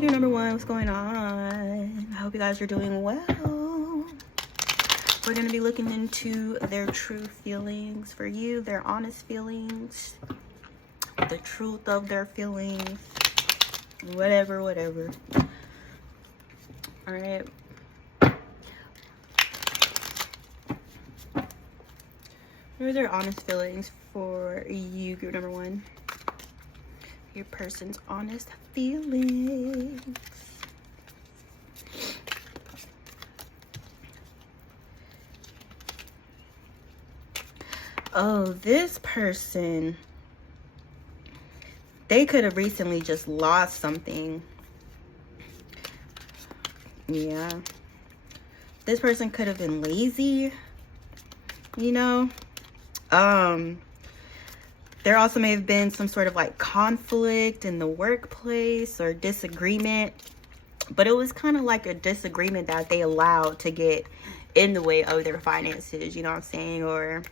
figure number one, what's going on? I hope you guys are doing well. We're going to be looking into their true feelings for you, their honest feelings, the truth of their feelings, whatever. All right. What are their honest feelings for you, group number one? Your person's honest feelings. Oh, this person, they could have recently just lost something. Yeah. This person could have been lazy, you know. There also may have been some sort of like conflict in the workplace or disagreement, but it was kind of like a disagreement that they allowed to get in the way of their finances, you know what I'm saying? Or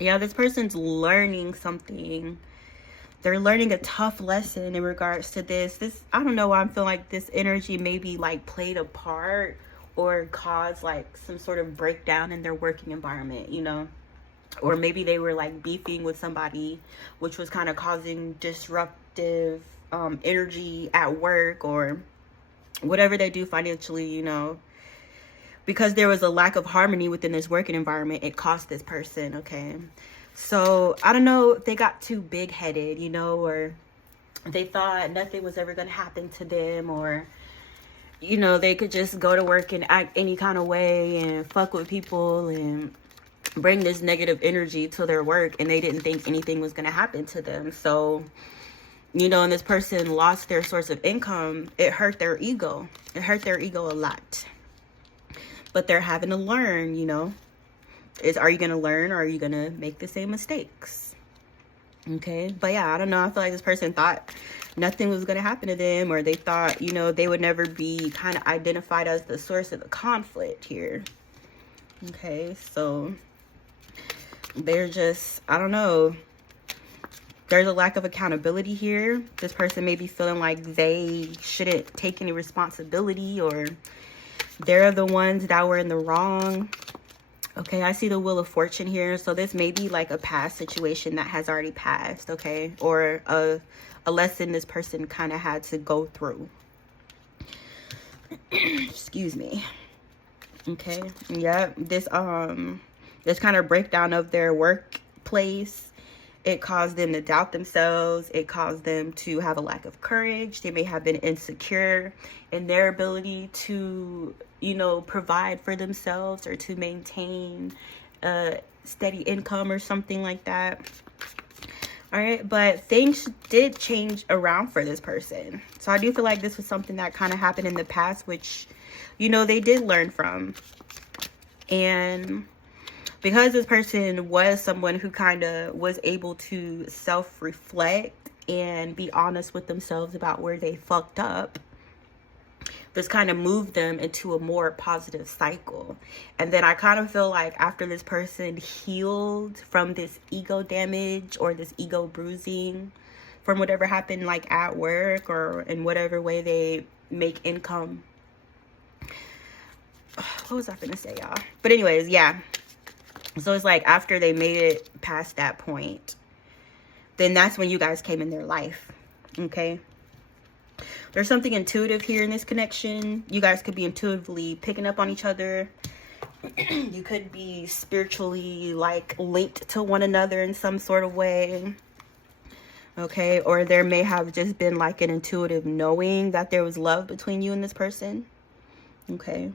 yeah, this person's learning something. They're learning a tough lesson in regards to this. I don't know why I'm feeling like this energy maybe like played a part or caused like some sort of breakdown in their working environment, you know? Or maybe they were like beefing with somebody, which was kind of causing disruptive energy at work or whatever they do financially, you know. Because there was a lack of harmony within this working environment, it cost this person, okay? So I don't know if they got too big-headed, you know, or they thought nothing was ever going to happen to them, or, you know, they could just go to work and act any kind of way and fuck with people and bring this negative energy to their work, and they didn't think anything was going to happen to them. So, you know, and this person lost their source of income. It hurt their ego. It hurt their ego a lot. But they're having to learn, you know. Are you going to learn, or are you going to make the same mistakes? Okay. But yeah, I don't know. I feel like this person thought nothing was going to happen to them, or they thought, you know, they would never be kind of identified as the source of the conflict here. Okay. So they're just, I don't know. There's a lack of accountability here. This person may be feeling like they shouldn't take any responsibility, or they're the ones that were in the wrong. Okay, I see the Wheel of Fortune here. So this may be like a past situation that has already passed, okay? Or a lesson this person kind of had to go through. Excuse me. Okay, yeah, this kind of breakdown of their workplace, it caused them to doubt themselves. It caused them to have a lack of courage. They may have been insecure in their ability to, you know, provide for themselves or to maintain a steady income or something like that. All right, but things did change around for this person. So I do feel like this was something that kind of happened in the past, which, you know, they did learn from. And because this person was someone who kind of was able to self-reflect and be honest with themselves about where they fucked up, this kind of moved them into a more positive cycle. And then I kind of feel like after this person healed from this ego damage or this ego bruising from whatever happened like at work or in whatever way they make income. What was I gonna say, y'all? But anyways, yeah. So it's like after they made it past that point, then that's when you guys came in their life. Okay. There's something intuitive here in this connection. You guys could be intuitively picking up on each other. You could be spiritually like linked to one another in some sort of way. Okay. Or there may have just been like an intuitive knowing that there was love between you and this person. Okay.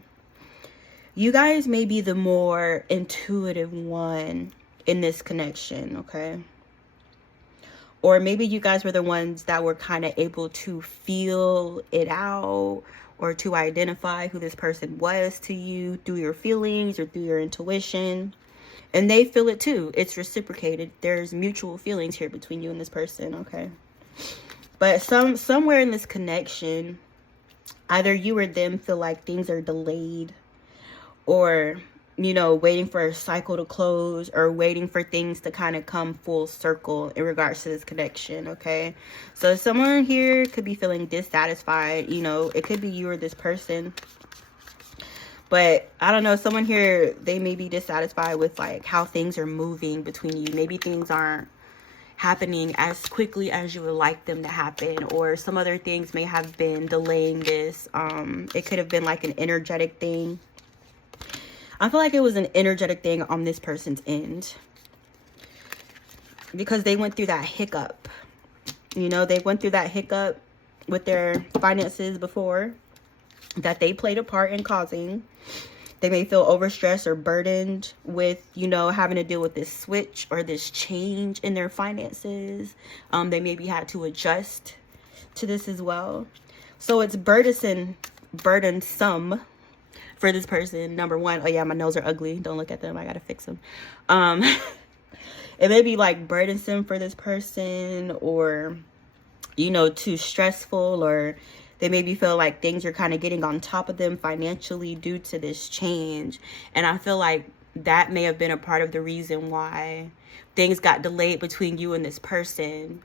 You guys may be the more intuitive one in this connection, okay? Or maybe you guys were the ones that were kind of able to feel it out or to identify who this person was to you through your feelings or through your intuition. And they feel it too. It's reciprocated. There's mutual feelings here between you and this person, okay? But somewhere in this connection, either you or them feel like things are delayed, or you know, waiting for a cycle to close or waiting for things to kind of come full circle in regards to this connection, okay? So someone here could be feeling dissatisfied, you know, it could be you or this person. But I don't know, someone here, they may be dissatisfied with like how things are moving between you. Maybe things aren't happening as quickly as you would like them to happen, or some other things may have been delaying this. It could have been like an energetic thing. I feel like it was an energetic thing on this person's end, because they went through that hiccup. You know, they went through that hiccup with their finances before that they played a part in causing. They may feel overstressed or burdened with, you know, having to deal with this switch or this change in their finances. They maybe had to adjust to this as well. So it's burdensome for this person. Number one, oh yeah, my nails are ugly. Don't look at them. I gotta fix them. It may be like burdensome for this person, or, you know, too stressful, or they maybe feel like things are kind of getting on top of them financially due to this change. And I feel like that may have been a part of the reason why things got delayed between you and this person,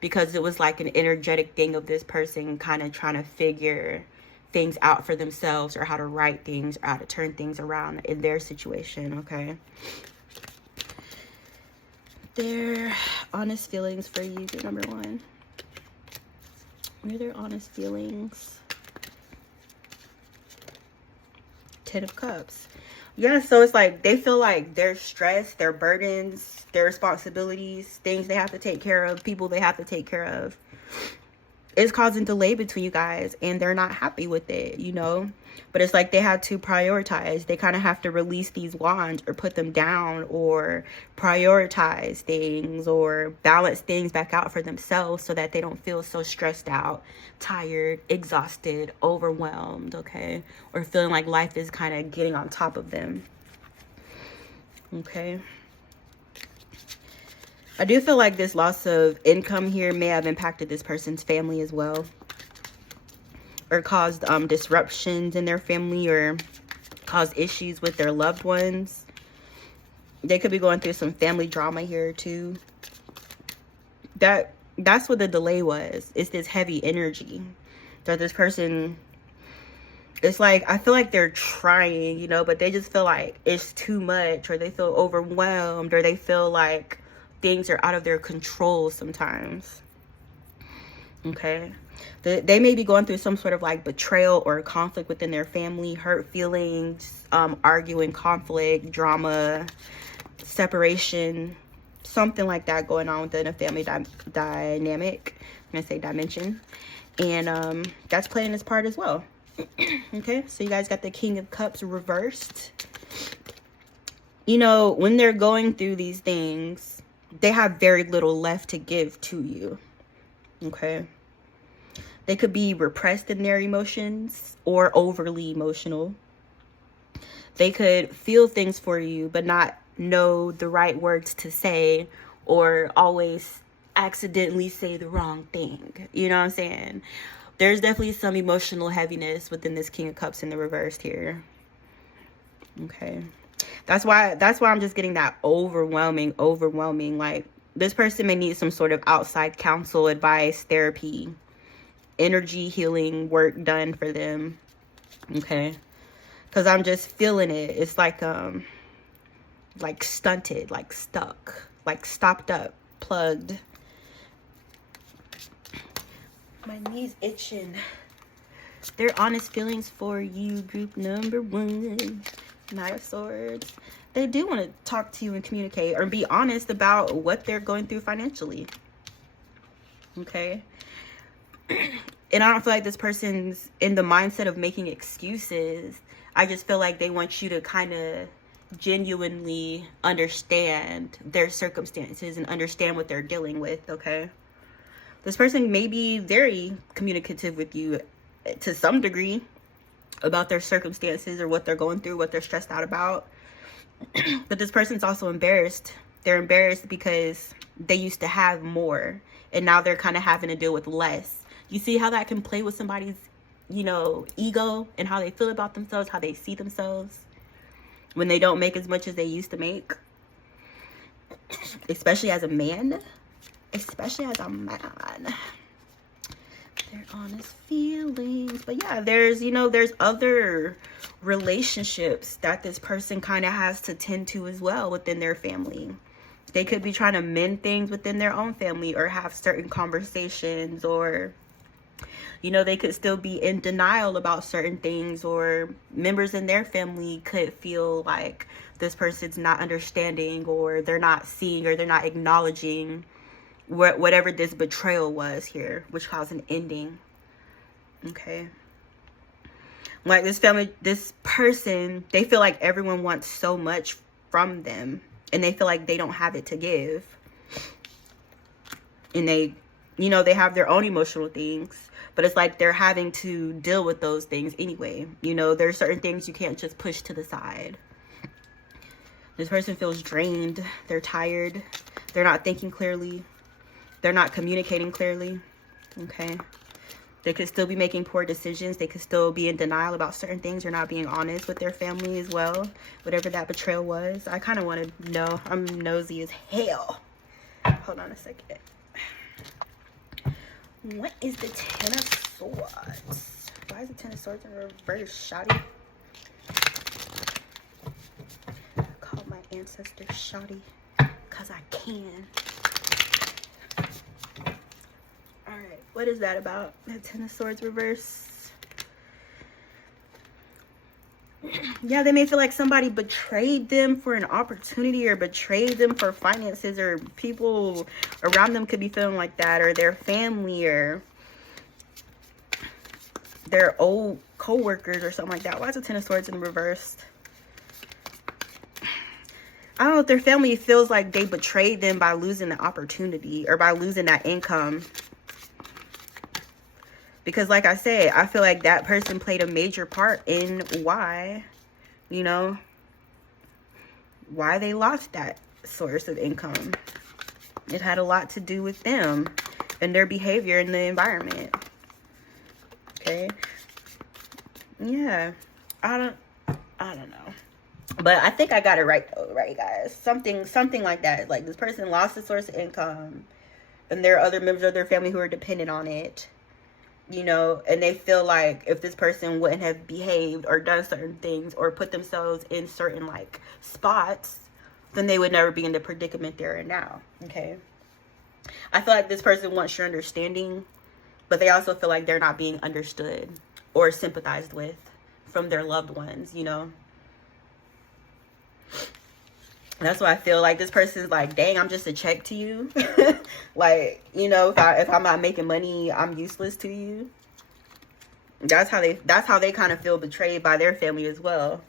because it was like an energetic thing of this person kind of trying to figure things out for themselves, or how to right things, or how to turn things around in their situation, okay? Their honest feelings for you, number one. What are their honest feelings? 10 of Cups. Yeah, so it's like they feel like their stress, their burdens, their responsibilities, things they have to take care of, people they have to take care of, is causing delay between you guys, and they're not happy with it, you know? But it's like they had to prioritize. They kind of have to release these wands, or put them down, or prioritize things, or balance things back out for themselves, so that they don't feel so stressed out, tired, exhausted, overwhelmed, okay? Or feeling like life is kind of getting on top of them, okay? I do feel like this loss of income here may have impacted this person's family as well, or caused disruptions in their family, or caused issues with their loved ones. They could be going through some family drama here too. That's what the delay was. It's this heavy energy that this person, it's like, I feel like they're trying, you know, but they just feel like it's too much, or they feel overwhelmed, or they feel like things are out of their control sometimes, okay? They may be going through some sort of like betrayal or conflict within their family, hurt feelings, arguing, conflict, drama, separation, something like that going on within a family dynamic. I'm gonna say dimension. And that's playing its part as well. Okay, so you guys got the King of Cups reversed. You know, when they're going through these things, they have very little left to give to you, okay? They could be repressed in their emotions, or overly emotional. They could feel things for you, but not know the right words to say, or always accidentally say the wrong thing. You know what I'm saying? There's definitely some emotional heaviness within this King of Cups in the reversed here, okay? That's why I'm just getting that overwhelming. Like, this person may need some sort of outside counsel, advice, therapy, energy healing work done for them, okay? Because I'm just feeling it. It's like stunted, like stuck, like stopped up, plugged. My knees itching. Their honest feelings for you, group number one. Knight of Swords. They do want to talk to you and communicate, or be honest about what they're going through financially, okay? And I don't feel like this person's in the mindset of making excuses. I just feel like they want you to kind of genuinely understand their circumstances and understand what they're dealing with, okay? This person may be very communicative with you to some degree about their circumstances, or what they're going through, what they're stressed out about. But this person's also embarrassed. They're embarrassed because they used to have more, and now they're kind of having to deal with less. You see how that can play with somebody's, you know, ego, and how they feel about themselves, how they see themselves. when they don't make as much as they used to make, especially as a man. Especially as a man. Their honest feelings. But yeah, there's, you know, there's other relationships that this person kind of has to tend to as well within their family. They could be trying to mend things within their own family, or have certain conversations, or, you know, they could still be in denial about certain things, or members in their family could feel like this person's not understanding, or they're not seeing, or they're not acknowledging whatever this betrayal was here, which caused an ending. Okay. Like this family, this person, they feel like everyone wants so much from them, and they feel like they don't have it to give. And they, you know, they have their own emotional things, but it's like they're having to deal with those things anyway. You know, there's certain things you can't just push to the side. This person feels drained. They're tired. They're not thinking clearly. They're not communicating clearly. Okay. They could still be making poor decisions. They could still be in denial about certain things, or not being honest with their family as well. Whatever that betrayal was. I kind of want to know. I'm nosy as hell. Hold on a second. What is the Ten of Swords? Why is the Ten of Swords in reverse, shawty? I call my ancestors shawty because I can. Alright, what is that about? The Ten of Swords reverse. Yeah, they may feel like somebody betrayed them for an opportunity, or betrayed them for finances, or people around them could be feeling like that, or their family, or their old co-workers or something like that. Why is the Ten of Swords in reverse? I don't know if their family feels like they betrayed them by losing the opportunity, or by losing that income. Because like I said, I feel like that person played a major part in why, you know, why they lost that source of income. It had a lot to do with them and their behavior in the environment. Okay. Yeah. I don't know. But I think I got it right though, right guys? Something like that. Like this person lost the source of income, and there are other members of their family who are dependent on it. You know, and they feel like if this person wouldn't have behaved or done certain things, or put themselves in certain like spots, then they would never be in the predicament they're in now. Okay. I feel like this person wants your understanding, but they also feel like they're not being understood or sympathized with from their loved ones, you know. That's why I feel like this person is like, dang, I'm just a check to you. Like, you know, if I'm not making money, I'm useless to you. That's how they kind of feel betrayed by their family as well.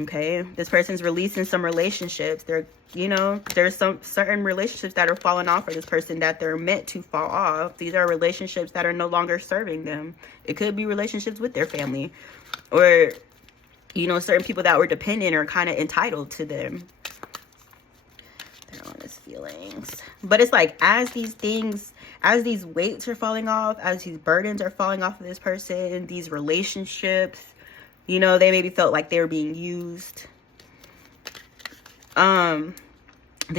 Okay. This person's releasing some relationships. You know, there's some certain relationships that are falling off for this person that they're meant to fall off. These are relationships that are no longer serving them. It could be relationships with their family, or, you know, certain people that were dependent or kind of entitled to them. Their honest feelings. But it's like, as these weights are falling off, as these burdens are falling off of this person, these relationships, you know, they maybe felt like they were being used. The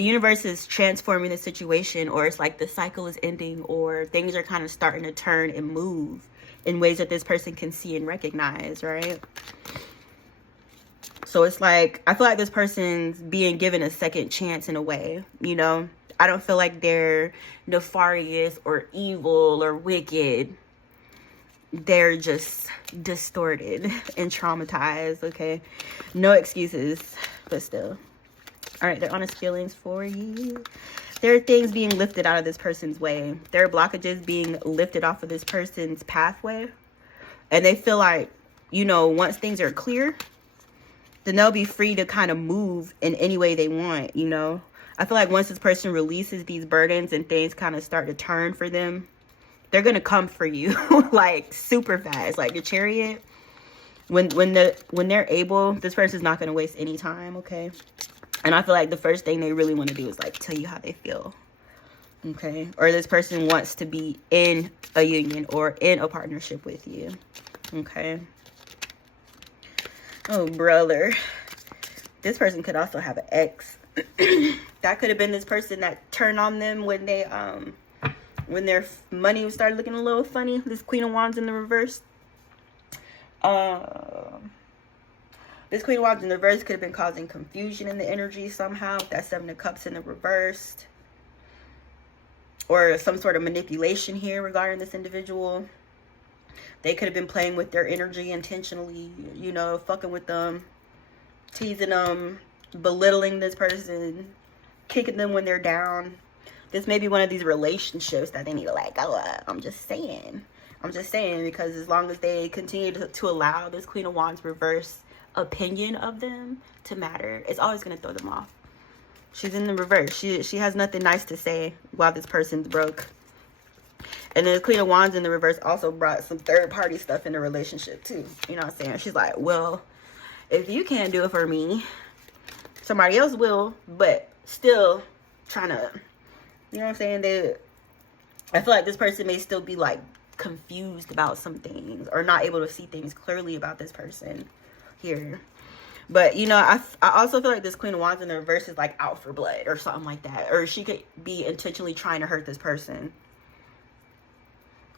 universe is transforming the situation, or it's like the cycle is ending, or things are kind of starting to turn and move in ways that this person can see and recognize, right? So it's like, I feel like this person's being given a second chance in a way, you know? I don't feel like they're nefarious or evil or wicked. They're just distorted and traumatized, okay? No excuses, but still. All right, their honest feelings for you. There are things being lifted out of this person's way. There are blockages being lifted off of this person's pathway. And they feel like, you know, once things are clear, then they'll be free to kind of move in any way they want, you know? I feel like once this person releases these burdens and things kind of start to turn for them, they're going to come for you like super fast. Like the Chariot, when they're able, this person's not going to waste any time, okay? And I feel like the first thing they really want to do is like tell you how they feel, okay? Or this person wants to be in a union or in a partnership with you, okay? Oh, brother. This person could also have an ex. That could have been this person that turned on them when they when their money started looking a little funny. This Queen of Wands in the reverse. This Queen of Wands in the reverse could have been causing confusion in the energy somehow. That Seven of Cups in the reverse. Or some sort of manipulation here regarding this individual. They could have been playing with their energy intentionally, you know, fucking with them, teasing them, belittling this person, kicking them when they're down. This may be one of these relationships that they need to let go of. I'm just saying, because as long as they continue to allow this Queen of Wands reverse opinion of them to matter, it's always going to throw them off. She's in the reverse. She has nothing nice to say while this person's broke. And then the Queen of Wands in the reverse also brought some third-party stuff in the relationship too. You know what I'm saying? She's like, well, if you can't do it for me, somebody else will. But still trying to, you know what I'm saying? I feel like this person may still be like confused about some things or not able to see things clearly about this person here. But, you know, I also feel like this Queen of Wands in the reverse is like out for blood or something like that. Or she could be intentionally trying to hurt this person.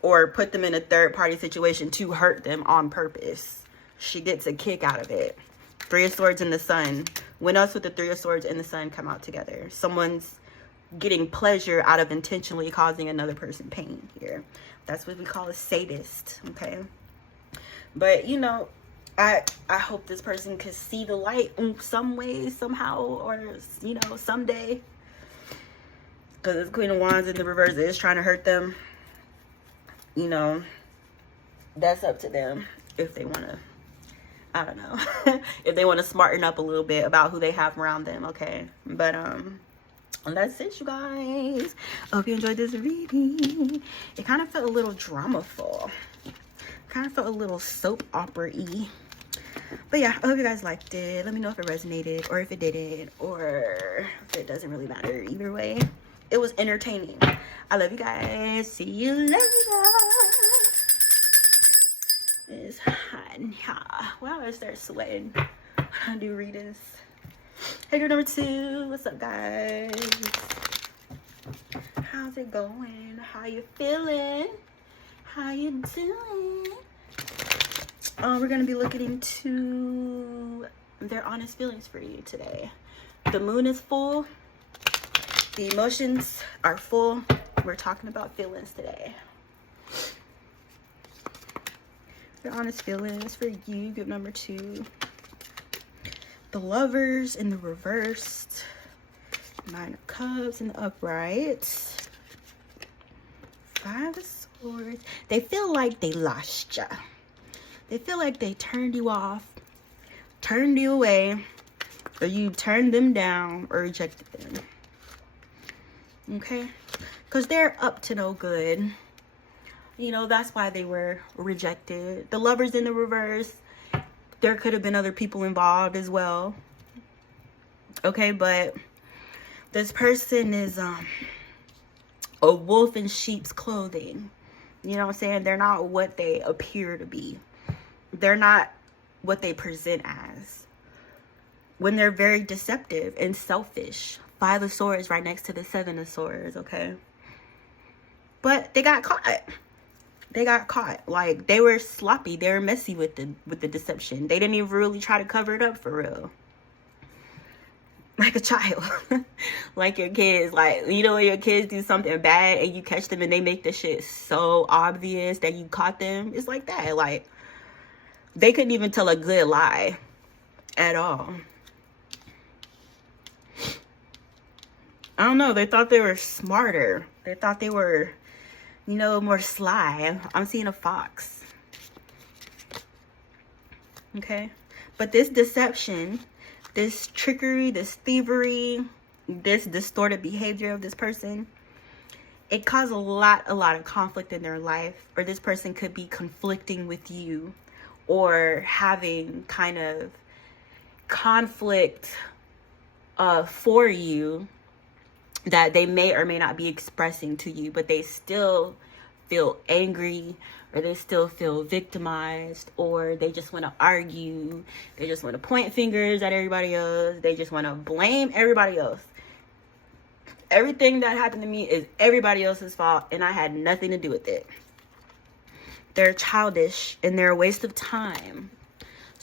Or put them in a third-party situation to hurt them on purpose. She gets a kick out of it. Three of Swords in the Sun. When else would the Three of Swords and the Sun come out together? Someone's getting pleasure out of intentionally causing another person pain here. That's what we call a sadist, okay? But, you know, I hope this person could see the light in some way, somehow, or, you know, someday. Because this Queen of Wands in the reverse is trying to hurt them. You know, that's up to them if they want to, I don't know, if they want to smarten up a little bit about who they have around them, okay? But, that's it, you guys. I hope you enjoyed this reading. It kind of felt a little dramaful. Kind of felt a little soap opera-y. But yeah, I hope you guys liked it. Let me know if it resonated or if it didn't or if it doesn't really matter. Either way, it was entertaining. I love you guys. See you later. It's hot in here. Wow, I start sweating when I do readings. Hey, girl number 2. What's up, guys? How's it going? How you feeling? How you doing? We're going to be looking into their honest feelings for you today. The moon is full. The emotions are full. We're talking about feelings today. Your honest feelings for you, group number 2. The Lovers in the reverse. 9 of Cups in the upright. 5 of Swords. They feel like they lost ya. They feel like they turned you off, turned you away, or you turned them down or rejected them. Okay? Because they're up to no good. You know, that's why they were rejected. The Lovers in the reverse, there could have been other people involved as well. Okay, but this person is a wolf in sheep's clothing. You know what I'm saying? They're not what they appear to be. They're not what they present as. When they're very deceptive and selfish. 5 of Swords right next to the 7 of Swords, okay? But they got caught. They got caught. Like, they were sloppy. They were messy with the deception. They didn't even really try to cover it up for real. Like a child. Like your kids. Like, you know when your kids do something bad and you catch them and they make the shit so obvious that you caught them? It's like that. Like, they couldn't even tell a good lie at all. I don't know. They thought they were smarter. They thought they were, you know, more sly. I'm seeing a fox. Okay? But this deception, this trickery, this thievery, this distorted behavior of this person, it caused a lot of conflict in their life. Or this person could be conflicting with you. Or having kind of conflict for you that they may or may not be expressing to you, but they still feel angry or they still feel victimized, or they just want to argue, they just want to point fingers at everybody else, they just want to blame everybody else. Everything that happened to me is everybody else's fault, and I had nothing to do with it. They're childish, and they're a waste of time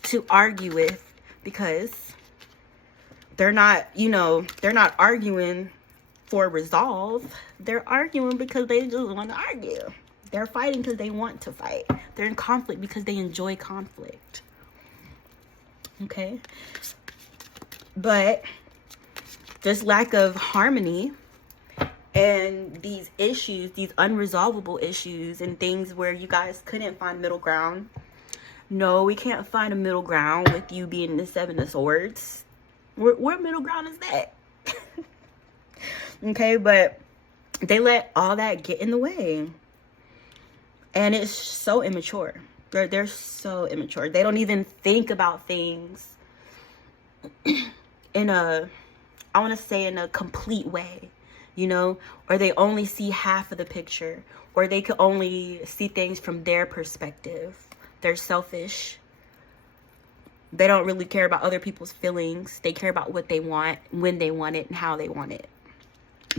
to argue with, because they're not, they're not arguing for resolve. They're arguing because they just want to argue. They're fighting because they want to fight. They're in conflict because they enjoy conflict. Okay? But this lack of harmony and these issues, these unresolvable issues, and things where you guys couldn't find middle ground. No, we can't find a middle ground with you being the Seven of Swords. What middle ground is that? Okay, but they let all that get in the way. And it's so immature. They're so immature. They don't even think about things in a, I want to say, in a complete way, or they only see half of the picture, or they could only see things from their perspective. They're selfish. They don't really care about other people's feelings. They care about what they want, when they want it, and how they want it,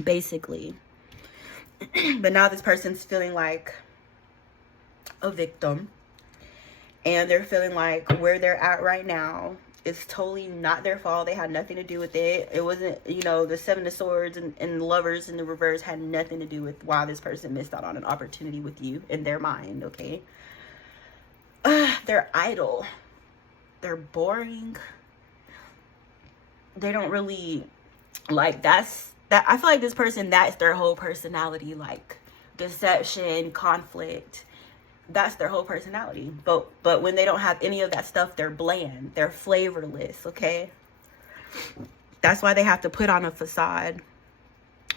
basically. But now this person's feeling like a victim, and they're feeling like where they're at right now is totally not their fault. They had nothing to do with it. It wasn't, the Seven of Swords and Lovers in the reverse had nothing to do with why this person missed out on an opportunity with you in their mind. Okay, they're idle, they're boring, they don't really that. I feel like this person, that's their whole personality, like deception, conflict. That's their whole personality. But when they don't have any of that stuff, they're bland. They're flavorless, okay? That's why they have to put on a facade,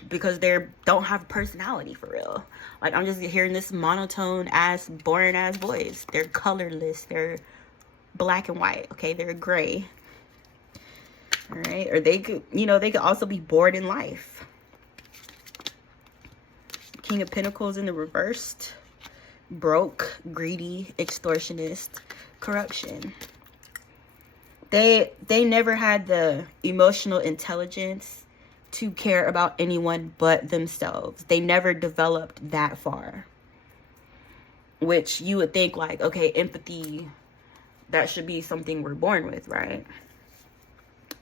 because they don't have personality for real. Like, I'm just hearing this monotone ass, boring ass voice. They're colorless. They're black and white, okay? They're gray. All right? Or they could, they could also be bored in life. King of Pentacles in the reversed. Broke, greedy, extortionist, corruption. They never had the emotional intelligence to care about anyone but themselves. They never developed that far. Which you would think, like, okay, empathy, that should be something we're born with, right?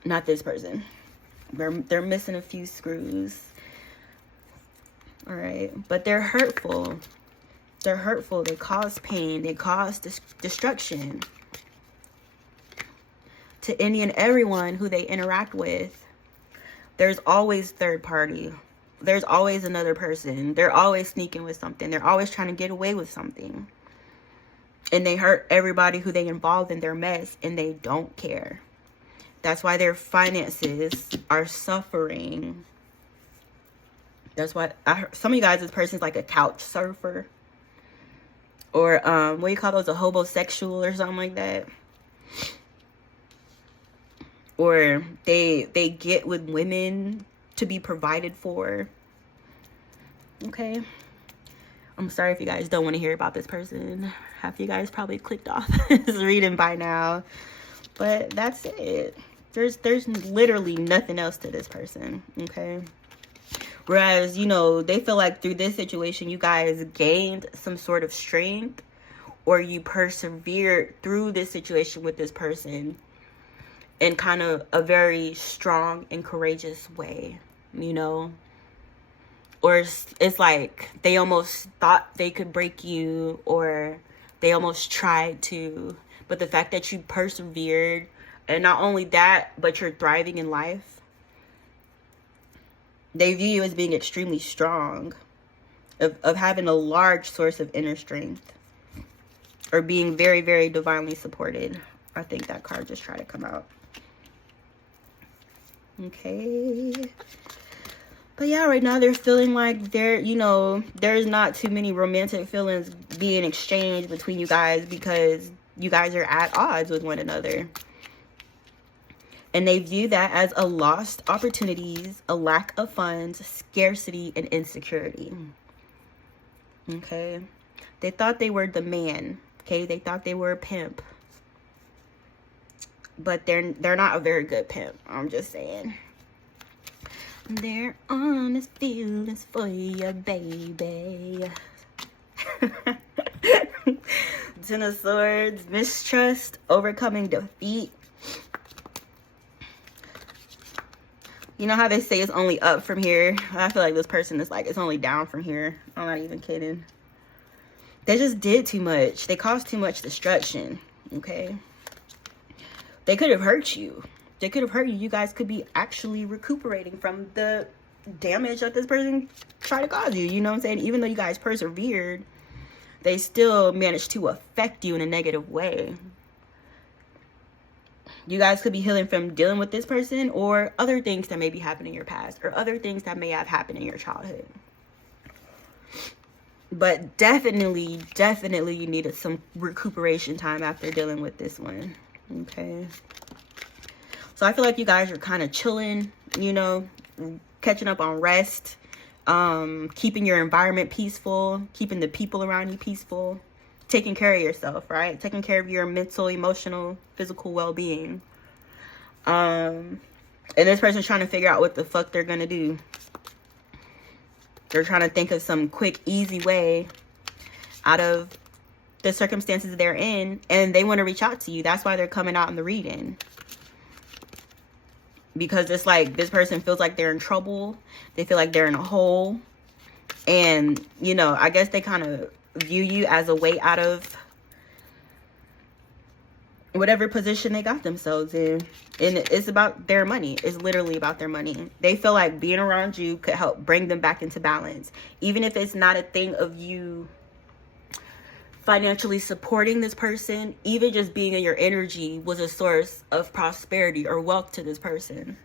Not this person. They're missing a few screws. All right, but they're hurtful. They're hurtful. They cause pain. They cause destruction to any and everyone who they interact with. There's always third party. There's always another person. They're always sneaking with something. They're always trying to get away with something. And they hurt everybody who they involve in their mess, and they don't care. That's why their finances are suffering. That's why some of you guys, this person's like a couch surfer. Or, what do you call those? A hobosexual or something like that. Or they get with women to be provided for. Okay. I'm sorry if you guys don't want to hear about this person. Half of you guys probably clicked off this reading by now. But that's it. There's literally nothing else to this person. Okay. Whereas, they feel like through this situation, you guys gained some sort of strength, or you persevered through this situation with this person in kind of a very strong and courageous way, Or it's like they almost thought they could break you, or they almost tried to. But the fact that you persevered, and not only that, but you're thriving in life, they view you as being extremely strong, of having a large source of inner strength, or being very, very divinely supported. I think that card just tried to come out. Okay. But yeah, right now they're feeling like there's not too many romantic feelings being exchanged between you guys, because you guys are at odds with one another. And they view that as a lost opportunities, a lack of funds, scarcity, and insecurity. Okay. They thought they were the man, okay? They thought they were a pimp. But they're not a very good pimp. I'm just saying. They're honest feelings for you, baby. Ten of Swords, mistrust, overcoming defeat. You know how they say it's only up from here? I feel like this person is like, it's only down from here. I'm not even kidding. They just did too much. They caused too much destruction, okay? They could have hurt you. They could have hurt you. You guys could be actually recuperating from the damage that this person tried to cause you. You know what I'm saying? Even though you guys persevered, they still managed to affect you in a negative way. You guys could be healing from dealing with this person or other things that may be happening in your past or other things that may have happened in your childhood. But definitely you needed some recuperation time after dealing with this one. Okay. So I feel like you guys are kind of chilling, you know, catching up on rest, keeping your environment peaceful, keeping the people around you peaceful, taking care of yourself, right? Taking care of your mental, emotional, physical well-being. And this person's trying to figure out what the fuck they're gonna do. They're trying to think of some quick, easy way out of the circumstances they're in, and they want to reach out to you. That's why they're coming out in the reading. Because it's like this person feels like they're in trouble. They feel like they're in a hole. And, you know, I guess they kind of view you as a way out of whatever position they got themselves in. And it's about their money. It's literally about their money. They feel like being around you could help bring them back into balance. Even if it's not a thing of you financially supporting this person, even just being in your energy was a source of prosperity or wealth to this person.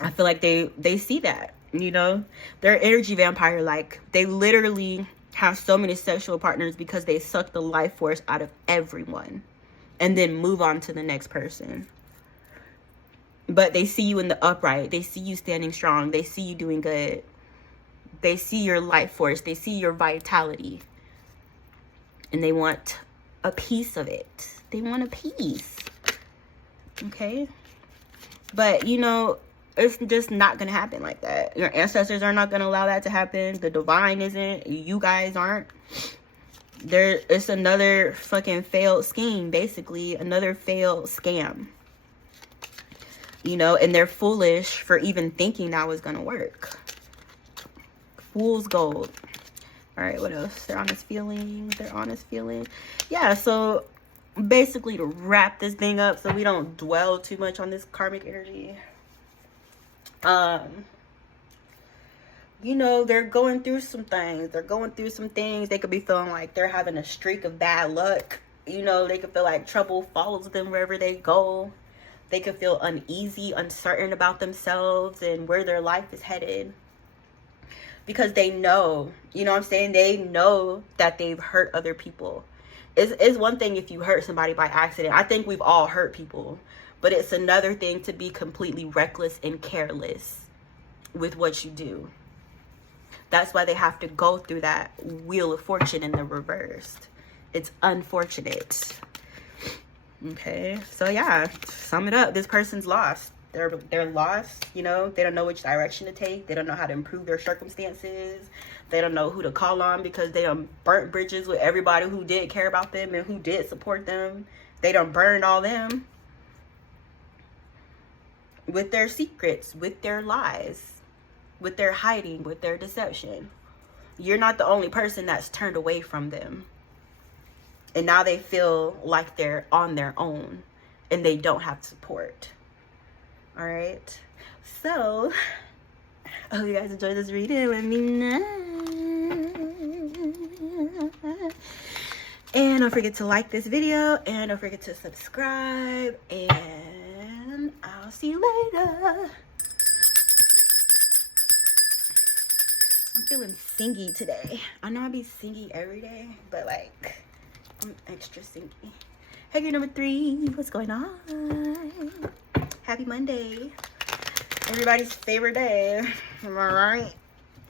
I feel like they see that, you know. They're energy vampire. Like, they literally have so many sexual partners because they suck the life force out of everyone and then move on to the next person. But they see you in the upright. They see you standing strong. They see you doing good. They see your life force. They see your vitality. And they want a piece of it. They want a piece. Okay? But, you know, it's just not going to happen like that. Your ancestors are not going to allow that to happen. The divine isn't. You guys aren't. It's another fucking failed scheme, basically. Another failed scam. You know, and they're foolish for even thinking that was going to work. Fool's gold. All right, what else? Their honest feelings. Their honest feelings. Yeah, so basically to wrap this thing up so we don't dwell too much on this karmic energy. You know, they're going through some things. They could be feeling like they're having a streak of bad luck. You know, they could feel like trouble follows them wherever they go. They could feel uneasy, uncertain about themselves and where their life is headed. Because they know, you know what I'm saying? They know that they've hurt other people. It's one thing if you hurt somebody by accident. I think we've all hurt people. But it's another thing to be completely reckless and careless with what you do. That's why they have to go through that wheel of fortune in the reversed. It's unfortunate. Okay, so yeah, sum it up. This person's lost. They're lost, you know. They don't know which direction to take. They don't know how to improve their circumstances. They don't know who to call on because they done burnt bridges with everybody who did care about them and who did support them. They done burned all them with their secrets, with their lies, with their hiding, with their deception. You're not the only person that's turned away from them. And now they feel like they're on their own and they don't have support. All right. So, I hope you guys enjoyed this reading. Let me know. And don't forget to like this video. And don't forget to subscribe. And I'll see you later. I'm feeling singy today. I know I be singy every day, but like, I'm extra singy. Hey, girl number 3, what's going on? Happy Monday. Everybody's favorite day. Am I right?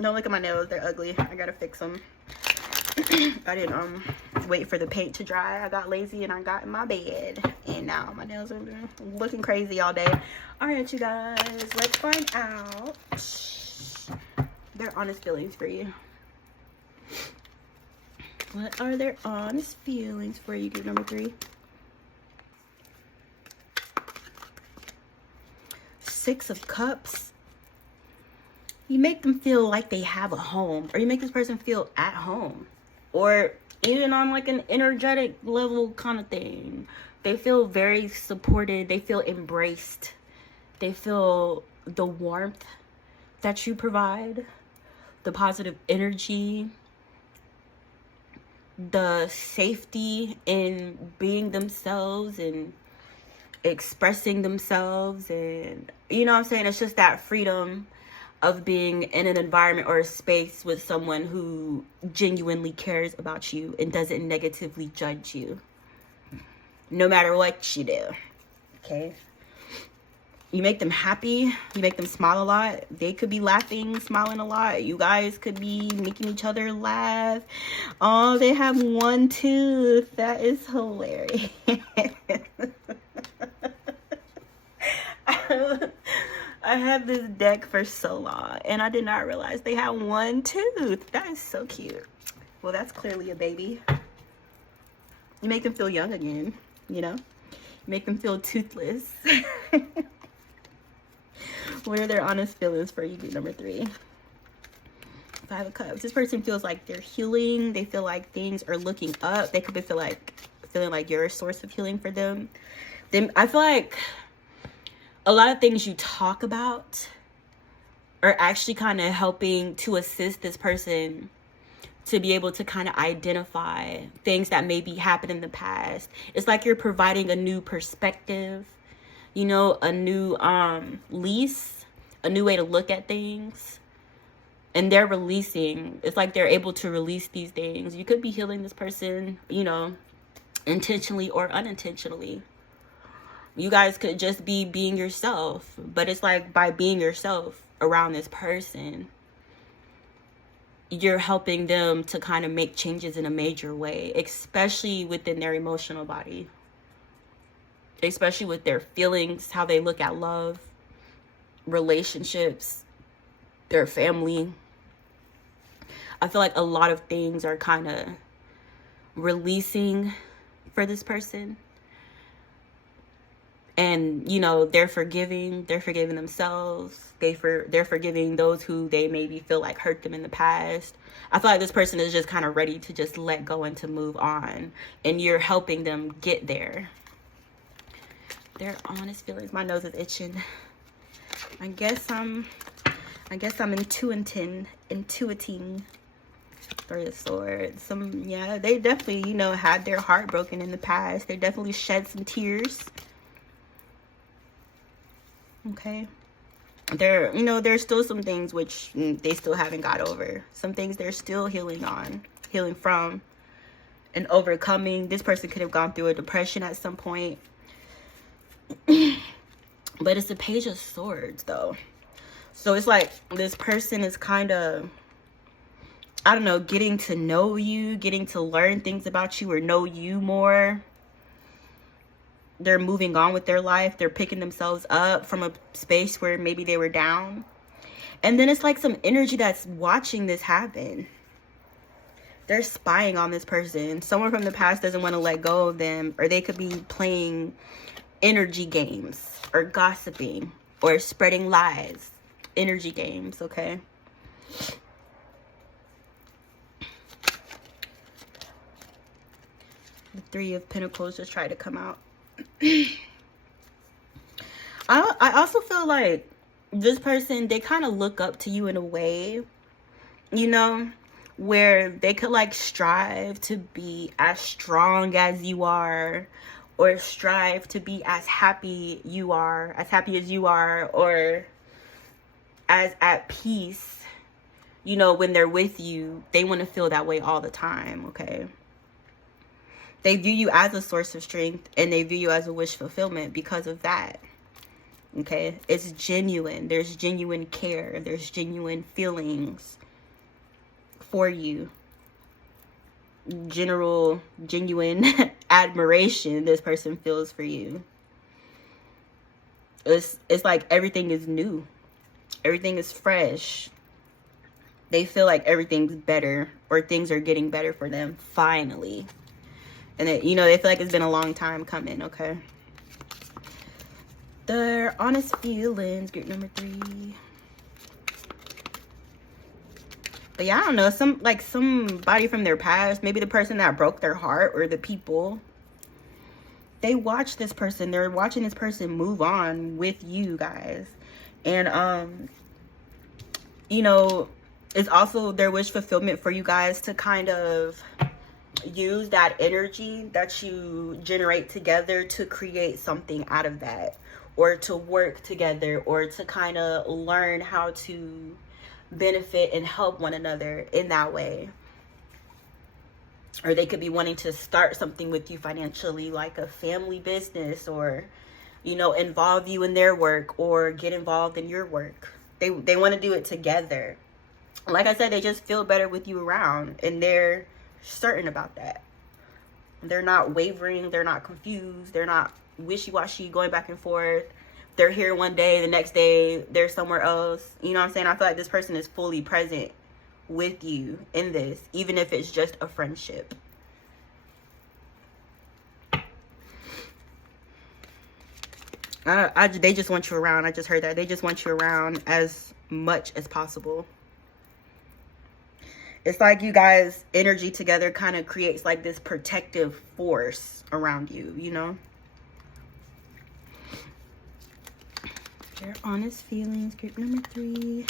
Don't look at my nails, they're ugly. I gotta fix them. I didn't wait for the paint to dry. I got lazy and I got in my bed, and now my nails are looking crazy all day. All right, you guys, let's find out their honest feelings for you. What are their honest feelings for you, group number 3? Six of Cups. You make them feel like they have a home, or you make this person feel at home, or even on like an energetic level kind of thing. They feel very supported. They feel embraced. They feel the warmth that you provide, the positive energy, the safety in being themselves and expressing themselves. And you know what I'm saying? It's just that freedom of being in an environment or a space with someone who genuinely cares about you and doesn't negatively judge you, no matter what you do. Okay? You make them happy. You make them smile a lot. They could be laughing, smiling a lot. You guys could be making each other laugh. Oh, they have one tooth. That is hilarious. I had this deck for so long, and I did not realize they had one tooth. That is so cute. Well, that's clearly a baby. You make them feel young again, you know? You make them feel toothless. What are their honest feelings for you, group number 3? 5 of Cups. This person feels like they're healing. They feel like things are looking up. They could be feeling like you're a source of healing for them. Then I feel like a lot of things you talk about are actually kind of helping to assist this person to be able to kind of identify things that maybe happened in the past. It's like you're providing a new perspective, you know, a new lease, a new way to look at things. And they're releasing. It's like they're able to release these things. You could be healing this person, you know, intentionally or unintentionally. You guys could just be being yourself, but it's like by being yourself around this person, you're helping them to kind of make changes in a major way, especially within their emotional body, especially with their feelings, how they look at love, relationships, their family. I feel like a lot of things are kind of releasing for this person. And, you know, they're forgiving themselves. They're forgiving those who they maybe feel like hurt them in the past. I feel like this person is just kind of ready to just let go and to move on. And you're helping them get there. Their honest feelings. My nose is itching. I guess I'm intuiting. 3 of Swords. Yeah, they definitely, you know, had their heart broken in the past. They definitely shed some tears. Okay. There's still some things which they still haven't got over. Some things they're still healing from, and overcoming. This person could have gone through a depression at some point. But it's the Page of Swords, though. So it's like this person is kind of, I don't know, getting to know you, getting to learn things about you or know you more. They're moving on with their life. They're picking themselves up from a space where maybe they were down. And then it's like some energy that's watching this happen. They're spying on this person. Someone from the past doesn't want to let go of them, or they could be playing energy games or gossiping or spreading lies. Energy games, okay? The 3 of Pentacles just tried to come out. I also feel like this person, they kind of look up to you in a way, you know, where they could like strive to be as strong as you are, or strive to be as happy as you are, or as at peace, you know, when they're with you. They want to feel that way all the time, okay? They view you as a source of strength, and they view you as a wish fulfillment because of that. Okay? It's genuine. There's genuine care. There's genuine feelings for you. genuine admiration this person feels for you. It's like everything is new. Everything is fresh. They feel like everything's better, or things are getting better for them finally. And they feel like it's been a long time coming, okay? Their honest feelings, group number 3. But yeah, I don't know, somebody from their past, maybe the person that broke their heart, or the people, they watch this person, they're watching this person move on with you guys. And it's also their wish fulfillment for you guys to kind of use that energy that you generate together to create something out of that, or to work together, or to kind of learn how to benefit and help one another in that way. Or they could be wanting to start something with you financially, like a family business, or involve you in their work, or get involved in your work. They want to do it together. Like I said, they just feel better with you around, and they're certain about that. They're not wavering, they're not confused, they're not wishy-washy, going back and forth. They're here one day, the next day they're somewhere else. You know what I'm saying? I feel like this person is fully present with you in this, even if it's just a friendship. They just want you around. I just heard that. They just want you around as much as possible. It's like you guys' energy together kind of creates like this protective force around you, Their honest feelings, group number 3.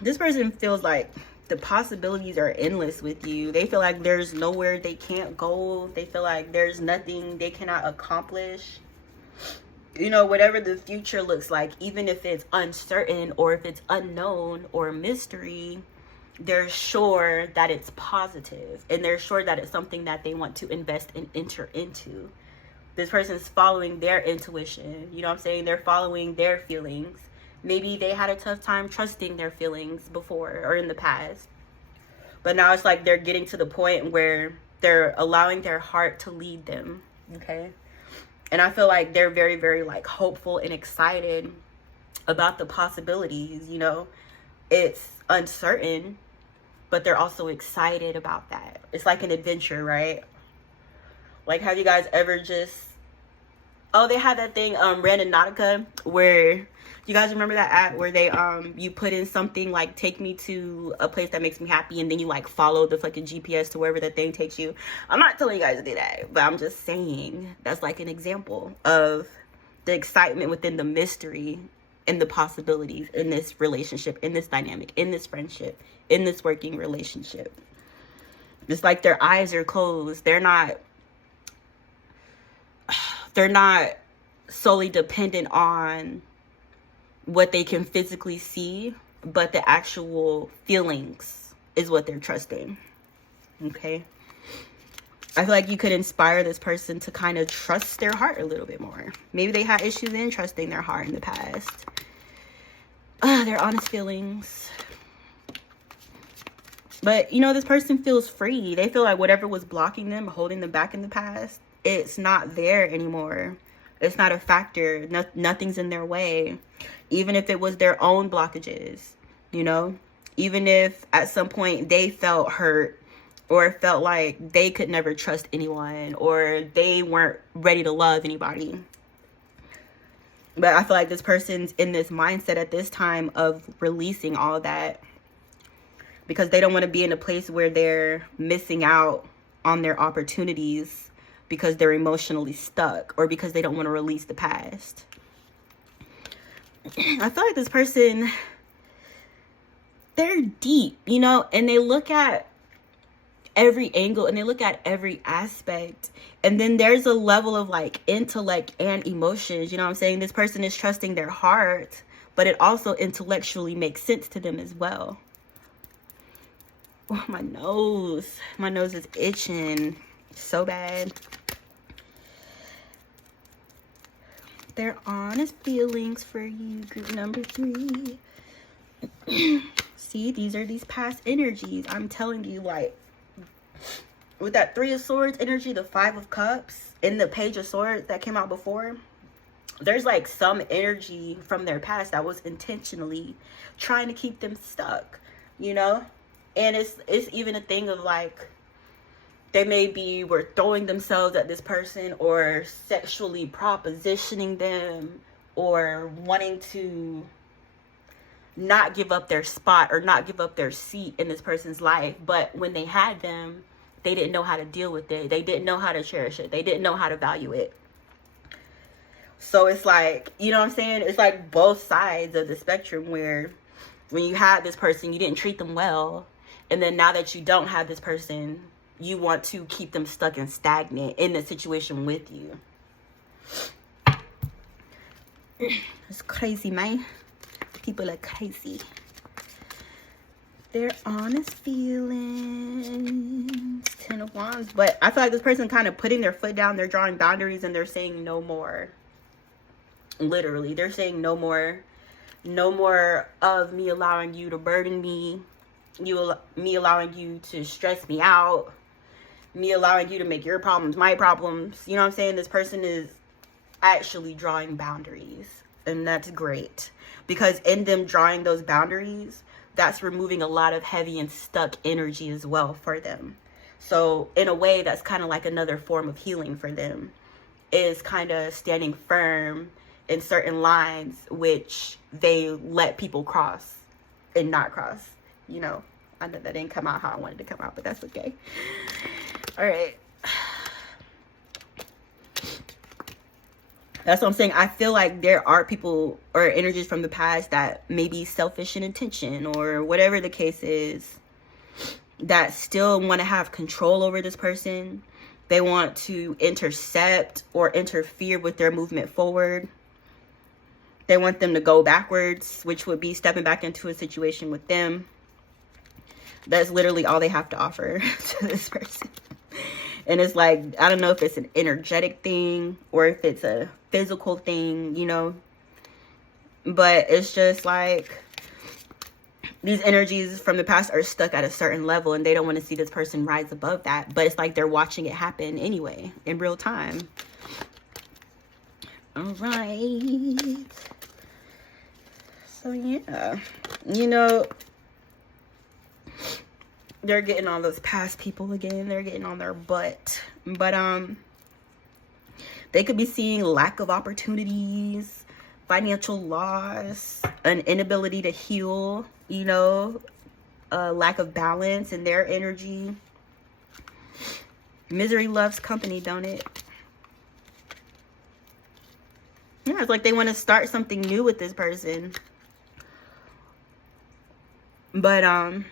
This person feels like the possibilities are endless with you. They feel like there's nowhere they can't go. They feel like there's nothing they cannot accomplish. Whatever the future looks like, even if it's uncertain, or if it's unknown or mystery, they're sure that it's positive, and they're sure that it's something that they want to invest and enter into. This person's following their intuition. You know what I'm saying? They're following their feelings. Maybe they had a tough time trusting their feelings before, or in the past. But now it's like they're getting to the point where they're allowing their heart to lead them. Okay? And I feel like they're very, very like hopeful and excited about the possibilities. It's uncertain, but they're also excited about that. It's like an adventure, right? Like, have you guys ever they had that thing, Randonautica, where, you guys remember that app where they, you put in something like, take me to a place that makes me happy, and then you like follow the fucking GPS to wherever that thing takes you. I'm not telling you guys to do that, but I'm just saying that's like an example of the excitement within the mystery and the possibilities in this relationship, in this dynamic, in this friendship, in this working relationship. It's like their eyes are closed. They're not solely dependent on what they can physically see, but the actual feelings is what they're trusting. Okay? I feel like you could inspire this person to kind of trust their heart a little bit more. Maybe they had issues in trusting their heart in the past. Their honest feelings. But, this person feels free. They feel like whatever was blocking them, holding them back in the past, it's not there anymore. It's not a factor. Nothing's in their way. Even if it was their own blockages, even if at some point they felt hurt, or felt like they could never trust anyone, or they weren't ready to love anybody. But I feel like this person's in this mindset at this time of releasing all of that, because they don't want to be in a place where they're missing out on their opportunities because they're emotionally stuck, or because they don't want to release the past. I feel like this person, they're deep, and they look at every angle, and they look at every aspect. And then there's a level of like intellect and emotions. You know what I'm saying? This person is trusting their heart, but it also intellectually makes sense to them as well. Oh, my nose is itching so bad. Their honest feelings for you, group number 3. See, these are these past energies. I'm telling you, like, with that Three of Swords energy, the Five of Cups, and the Page of Swords that came out before, there's like some energy from their past that was intentionally trying to keep them stuck, you know? And it's even a thing of like, they maybe were throwing themselves at this person or sexually propositioning them or wanting to not give up their spot or not give up their seat in this person's life. But when they had them, they didn't know how to deal with it. They didn't know how to cherish it. They didn't know how to value it. So it's like, you know what I'm saying? It's like both sides of the spectrum, where when you had this person, you didn't treat them well. And then now that you don't have this person, you want to keep them stuck and stagnant in the situation with you. It's crazy, man. People are crazy. Their honest feelings. 10 of Wands. But I feel like this person kind of putting their foot down. They're drawing boundaries and they're saying no more. Literally, they're saying no more. No more of me allowing you to burden me. Me allowing you to stress me out. Me allowing you to make your problems my problems. You know what I'm saying? This person is actually drawing boundaries. And that's great. Because in them drawing those boundaries, that's removing a lot of heavy and stuck energy as well for them. So in a way, that's kind of like another form of healing for them. Is kind of standing firm in certain lines which they let people cross and not cross. You know, I know that didn't come out how I wanted to come out, but that's okay. All right. That's what I'm saying. I feel like there are people or energies from the past that may be selfish in intention or whatever the case is, that still want to have control over this person. They want to intercept or interfere with their movement forward. They want them to go backwards, which would be stepping back into a situation with them. That's literally all they have to offer to this person. And it's like, I don't know if it's an energetic thing or if it's a physical thing, you know. But it's just like, these energies from the past are stuck at a certain level and they don't want to see this person rise above that. But it's like they're watching it happen anyway, in real time. All right. So, yeah. You know, they're getting on those past people again. They're getting on their butt. But, they could be seeing lack of opportunities, financial loss, an inability to heal, you know, a lack of balance in their energy. Misery loves company, don't it? Yeah, it's like they want to start something new with this person. But,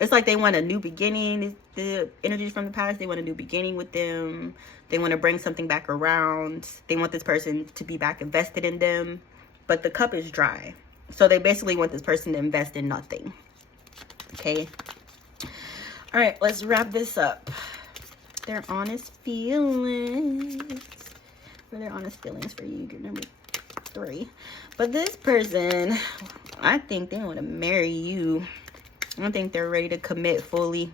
it's like they want a new beginning. The energies from the past, they want a new beginning with them. They want to bring something back around. They want this person to be back invested in them. But the cup is dry. So they basically want this person to invest in nothing. Okay. All right, let's wrap this up. Their honest feelings. For their honest feelings for you, group number 3. But this person, I think they want to marry you. I think they're ready to commit fully.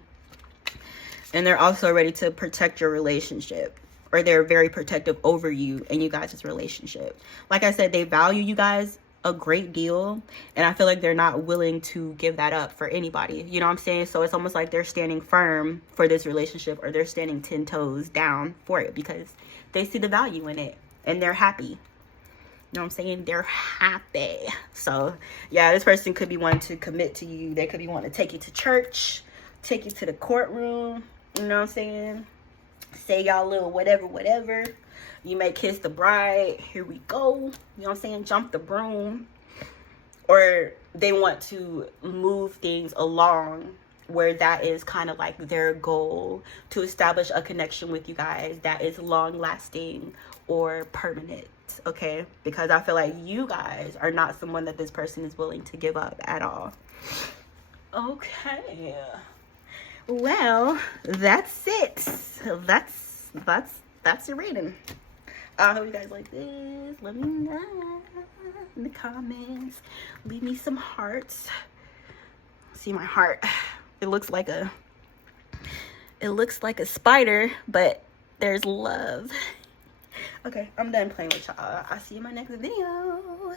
And they're also ready to protect your relationship. Or they're very protective over you and you guys' relationship. Like I said, they value you guys a great deal. And I feel like they're not willing to give that up for anybody. You know what I'm saying? So it's almost like they're standing firm for this relationship. Or they're standing 10 toes down for it. Because they see the value in it. And they're happy. You know what I'm saying? They're happy. So, yeah, this person could be wanting to commit to you. They could be wanting to take you to church. Take you to the courtroom. You know what I'm saying? Say y'all little whatever. You may kiss the bride. Here we go. You know what I'm saying? Jump the broom. Or they want to move things along where that is kind of like their goal. To establish a connection with you guys that is long lasting or permanent. Okay, because I feel like you guys are not someone that this person is willing to give up at all. Okay, well, that's it. That's your reading. I hope you guys like this. Let me know in the comments. Leave me some hearts. See my heart? It looks like It looks like a spider, but there's love. Okay, I'm done playing with y'all. I'll see you in my next video.